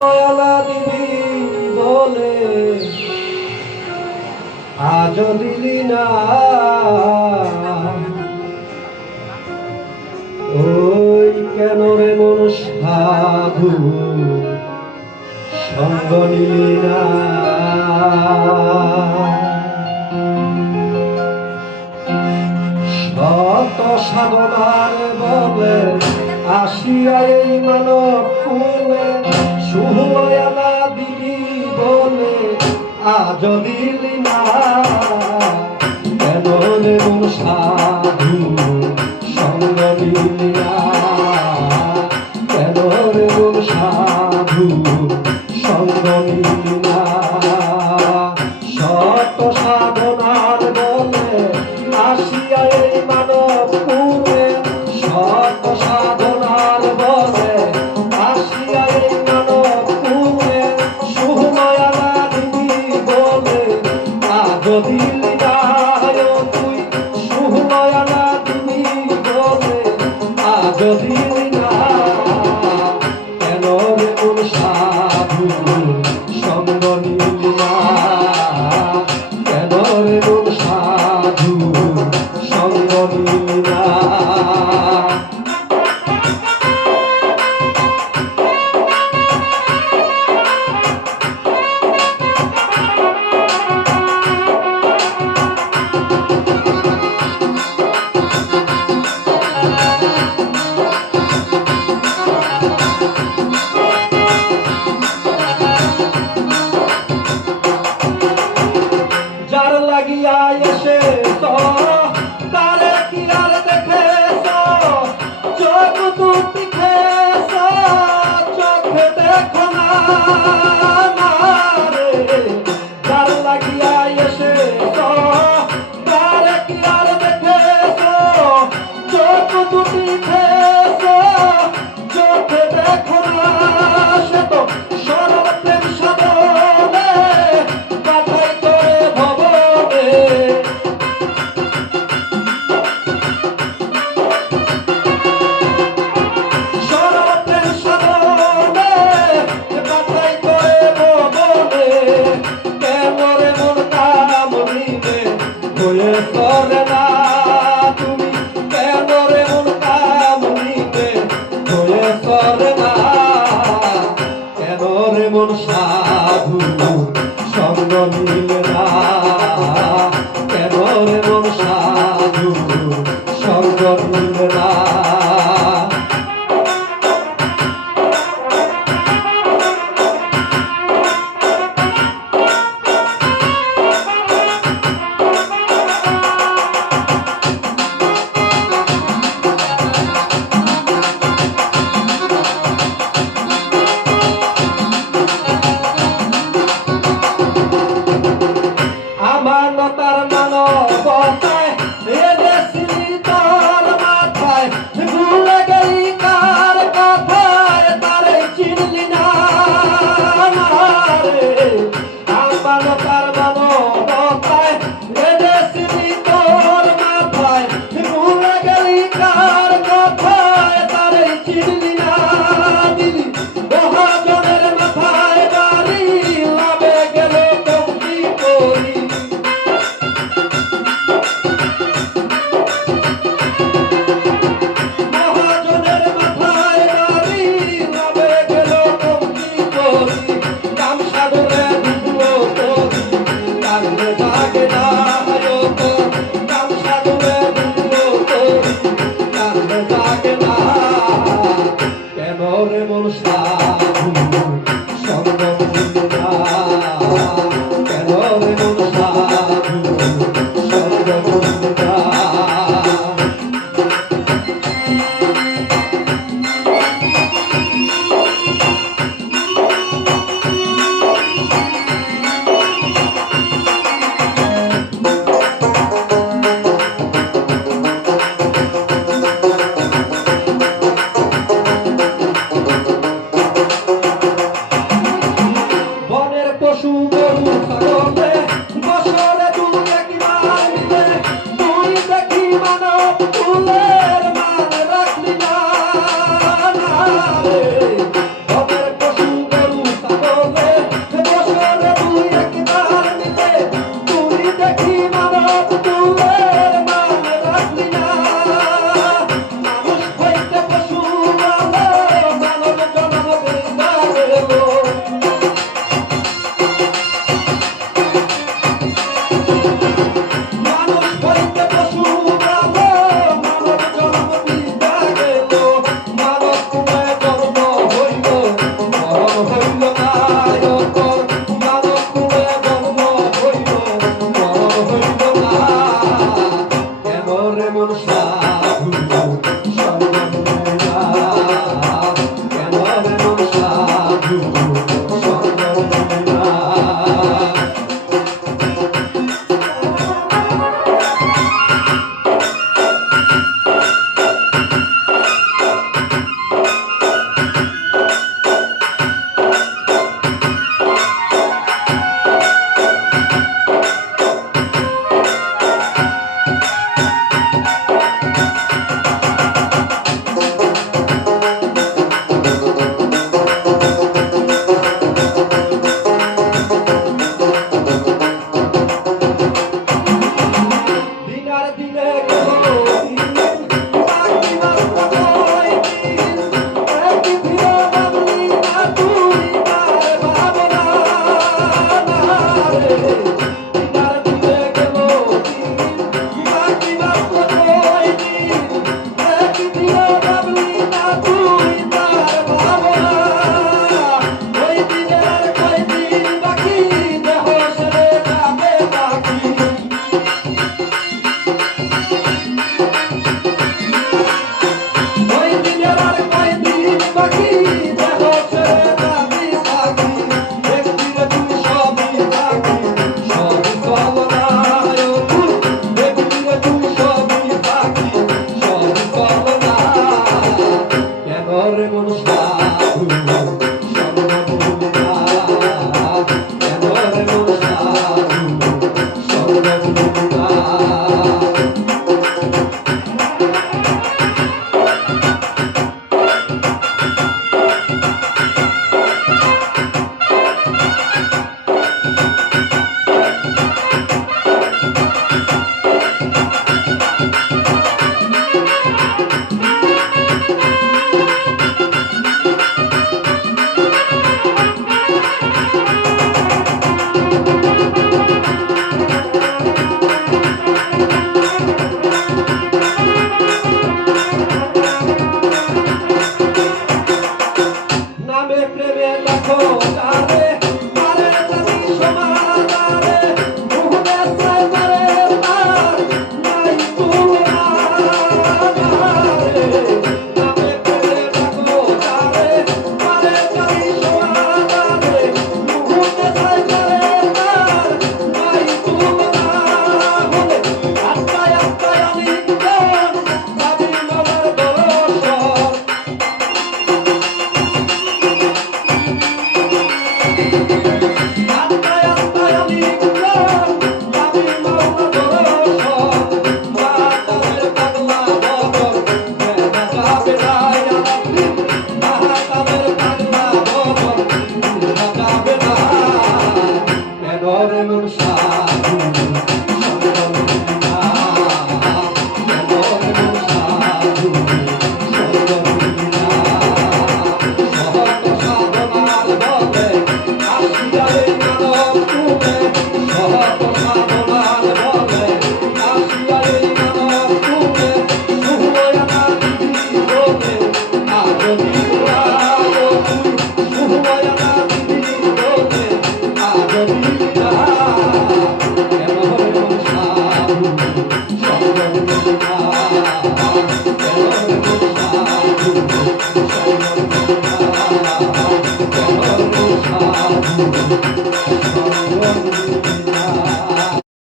মালা দিবি বলে আজও দিলি না। ওই কেন রে মন সাধু সঙ্গ নিলি না। শত সাধনার বলে আসিয়া এই মানব কুলে সুহয়ালা দিবি বলে আজ দিলি না। কেন রে মন সাধু সঙ্গ নিলি না। কেন রে মন সাধু সঙ্গ নিলি না। শত সাধনার বলে আসিয়া এই মানব কুলে শত সাধনার বলে আসিয়া এই মানব কুলে সুহমায়ালা দিবি বলে আজ দিলি না। তুই সুহমায়ালা দিবি বলে আজ দিলি না। কেন রে মন সাধু সঙ্গ নিলি না। কেন রে মন সাধু সঙ্গ নিলি না। যার লাগিয়া এসে তো তারে কি আর দেখেছ চোখ দুটি খেয়েছ চোখে দেখো না রে। যার লাগিয়া এসে তো তারে কি আর দেখেছ চোখ দুটি খেয়েছ চোখে দেখো না। সে তো সরল প্রেম সাধনে কাঠাই করে ভবনে। সরল প্রেম সাধনে কাঠাই করে ভবনে। কেমরে মন কামড়িবে হয়ে করে না। তুমি কেমরে মন কামড়িবে হয়ে করে না। কেন রে মন সাধু সঙ্গ নিলে না। কেন রে মন সাধু সঙ্গ নিলে না। আমানতার মানবতায় এনেছিলি তোর মাথায় ভুলে গেলি কার কথায় তারে চিনলি না রে। আমানতার মানবতায় এনেছিলি তোর মাথায় ভুলে গেলি কার কথায় তারে চিনলি না। দিলি মহাজনের মাথায় বাড়ি লাভে গেল কমতি করি। মহাজনের মাথায় বাড়ি লাভে গেল কমতি করি। কাম সাগরে ডুবলো করি কান্দে থাকে না। কাম সাগরে ডুবলো করি কান্দে থাকে না। কেন রে মন সাধু সঙ্গ নিলি না। কেন রে মন সাধু সঙ্গ নিলি না। প্রেমে দেখো তারে আরে জানি সমাদারে মুহূর্তে সাই করে তার নাই তুলনা রে নামে প্রেমে দেখো তারে আরে জানি সমাদারে মুহূর্তে সাই করে তার নাই তুলনা বলে আত্মায় আত্মায় আলিঙ্গন ভাবি মামার দর্শন